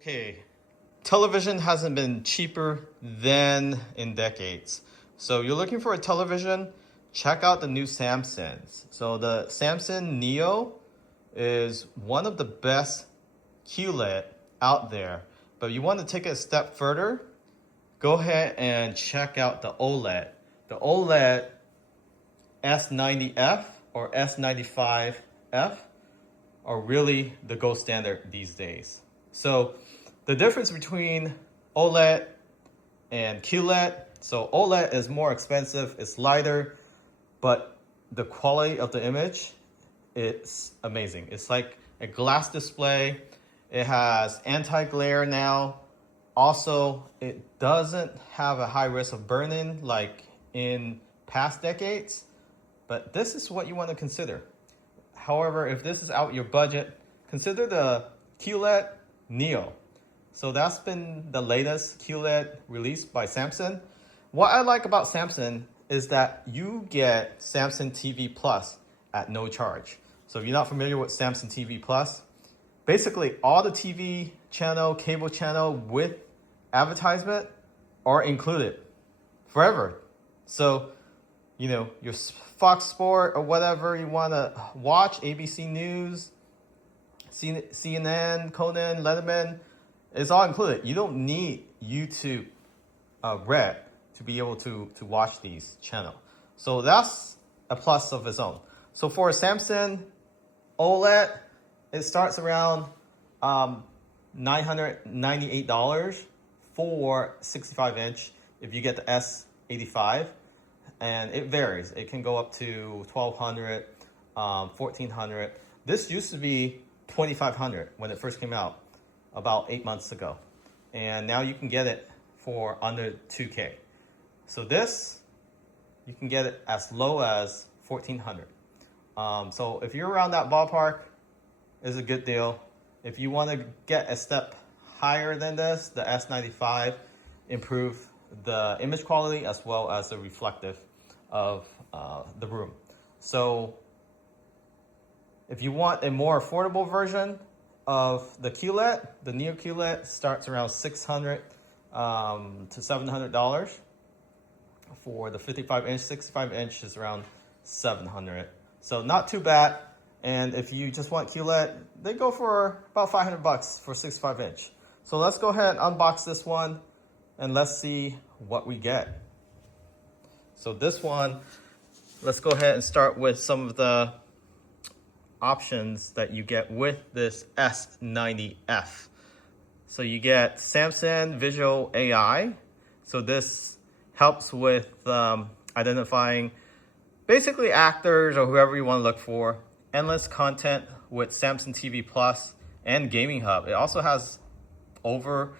Okay, television hasn't been cheaper than in decades. So you're looking for a television, check out the new Samsungs. So the Samsung Neo is one of the best QLED out there. But you want to take it a step further, go ahead and check out the OLED. The OLED S90F or S95F are really the gold standard these days. So the difference between OLED and QLED, so OLED is more expensive, it's lighter, but the quality of the image is amazing. It's like a glass display. It has anti-glare now. Also, it doesn't have a high risk of burn-in like in past decades, but this is what you want to consider. However, if this is out your budget, consider the QLED Neo. So that's been the latest QLED released by Samsung. What I like about Samsung is that you get Samsung TV Plus at no charge. So if you're not familiar with Samsung TV Plus, basically all the TV channel, cable channel with advertisement are included forever. So, you know, your Fox Sport or whatever you want to watch, ABC News, CNN, Conan, Letterman, it's all included. You don't need YouTube Red to be able to watch these channels. So that's a plus of its own. So for a Samsung OLED, it starts around $998 for 65 inch if you get the S85, and it varies. It can go up to $1,200, $1,400. This used to be $2,500 when it first came out about 8 months ago, and now you can get it for under $2K. So this, you can get it as low as $1,400. So if you're around that ballpark, it's a good deal. If you want to get a step higher than this, the S95 improve the image quality as well as the reflective of the room. So if you want a more affordable version of the QLED, the Neo QLED starts around $600 to $700. For the 55 inch, 65 inch is around $700. So not too bad. And if you just want QLED, they go for about $500 for 65 inch. So let's go ahead and unbox this one and let's see what we get. So this one, let's go ahead and start with some of the options that you get with this S90F. So you get Samsung Visual AI. So this helps with identifying basically actors or whoever you want to look for. Endless content with Samsung TV Plus and Gaming Hub. It also has over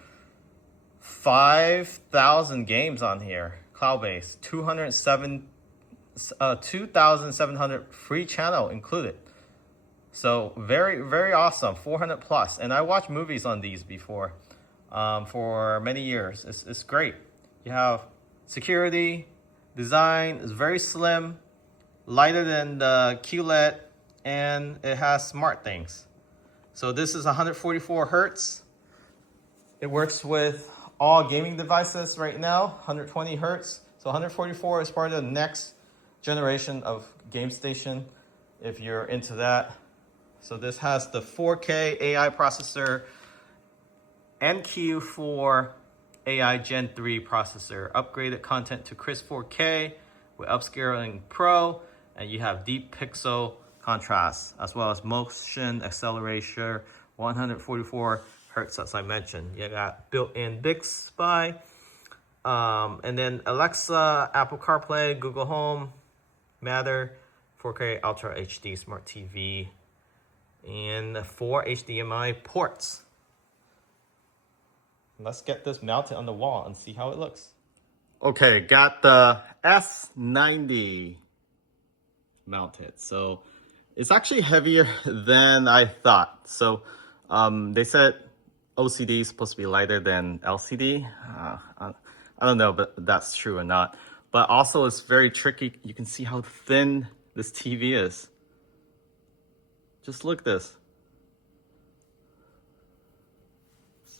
5,000 games on here, cloud-based, 2,700 free channel included. So very, very awesome, 400 plus. And I watched movies on these before for many years. It's great. You have security, design is very slim, lighter than the QLED, and it has smart things. So this is 144 Hertz. It works with all gaming devices right now, 120 Hertz. So 144 is part of the next generation of game station if you're into that. So this has the 4K AI processor, NQ4 AI Gen 3 processor, upgraded content to crisp 4K with upscaling Pro, and you have deep pixel contrast as well as motion acceleration, 144 Hertz as I mentioned. You got built-in Bixby, and then Alexa, Apple CarPlay, Google Home, Matter, 4K Ultra HD Smart TV, and 4 HDMI ports. Let's get this mounted on the wall and see how it looks. Okay, got the S90 mounted. So it's actually heavier than I thought. So they said OCD is supposed to be lighter than LCD. I don't know, but that's true or not. But also it's very tricky. You can see how thin this TV is. Just look at this.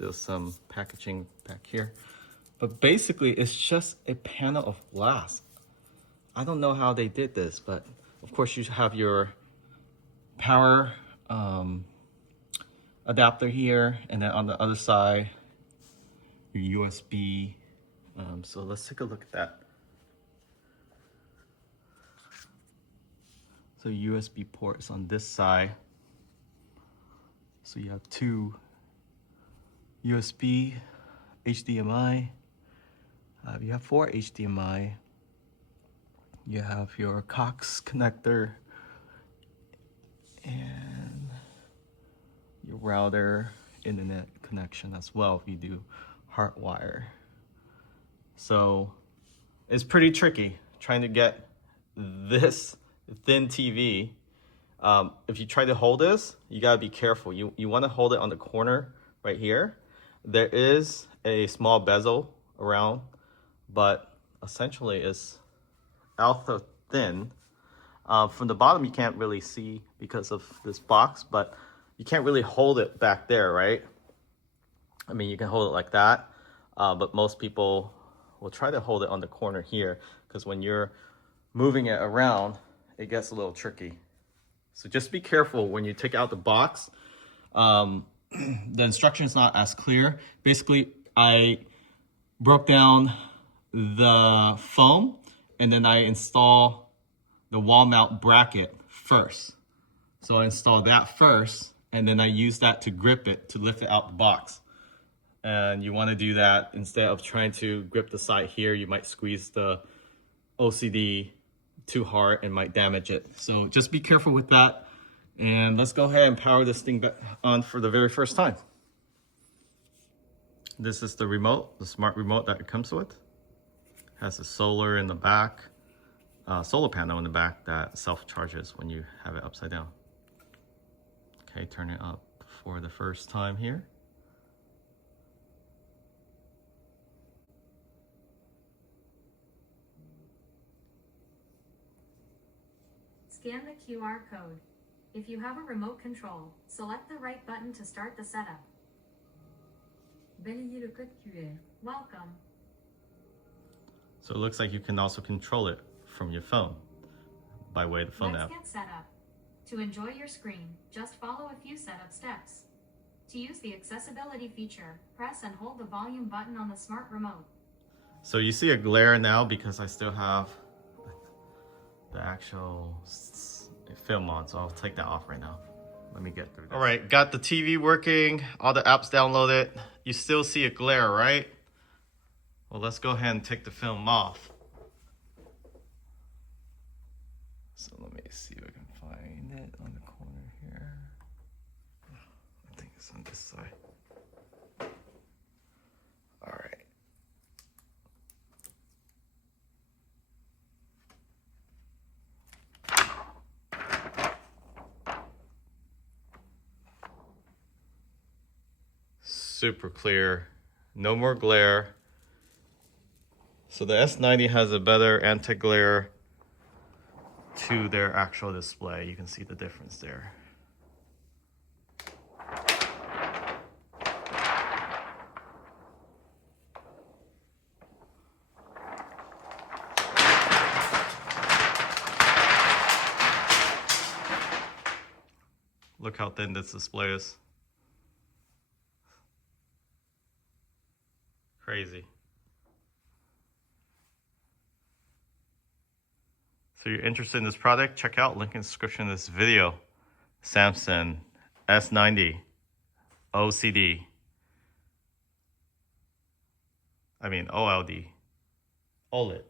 Still some packaging back here. But basically, it's just a panel of glass. I don't know how they did this, but of course you have your power adapter here, and then on the other side, your USB. So let's take a look at that. So USB ports on this side. So you have two USB, HDMI. You have 4 HDMI. You have your Cox connector and your router, internet connection as well if you do hardwire. So it's pretty tricky trying to get this thin TV. If you try to hold this, you gotta be careful. You wanna hold it on the corner right here. There is a small bezel around, but essentially it's ultra thin. From the bottom, you can't really see because of this box, but you can't really hold it back there, right? I mean, you can hold it like that, but most people will try to hold it on the corner here because when you're moving it around, it gets a little tricky. So just be careful when you take out the box. The instruction is not as clear. Basically, I broke down the foam and then I install the wall mount bracket first. So I install that first and then I use that to grip it, to lift it out the box. And you want to do that instead of trying to grip the side here. You might squeeze the OCD too hard and might damage it. So just be careful with that. And let's go ahead and power this thing back on for the very first time. This is the remote, the smart remote that it comes with. It has a solar in the back, solar panel in the back that self-charges when you have it upside down. Okay, turn it up for the first time here. Scan the QR code. If you have a remote control, select the right button to start the setup. Balayez le code QR. Welcome. So it looks like you can also control it from your phone by way of the phone app. Let's get set up. To enjoy your screen, just follow a few setup steps. To use the accessibility feature, press and hold the volume button on the smart remote. So you see a glare now because I still have the actual film on, so I'll take that off right now. Let me get through this. All right, got the TV working, all the apps downloaded. You still see a glare, right? Well, let's go ahead and take the film off. So let me see if I can find it on the corner here. I think it's on this side. All right. Super clear, no more glare. So the S90 has a better anti-glare to their actual display. You can see the difference there. Look how thin this display is. Crazy. So you're interested in this product? Check out link in the description of this video. Samsung S90 OLED. OLED.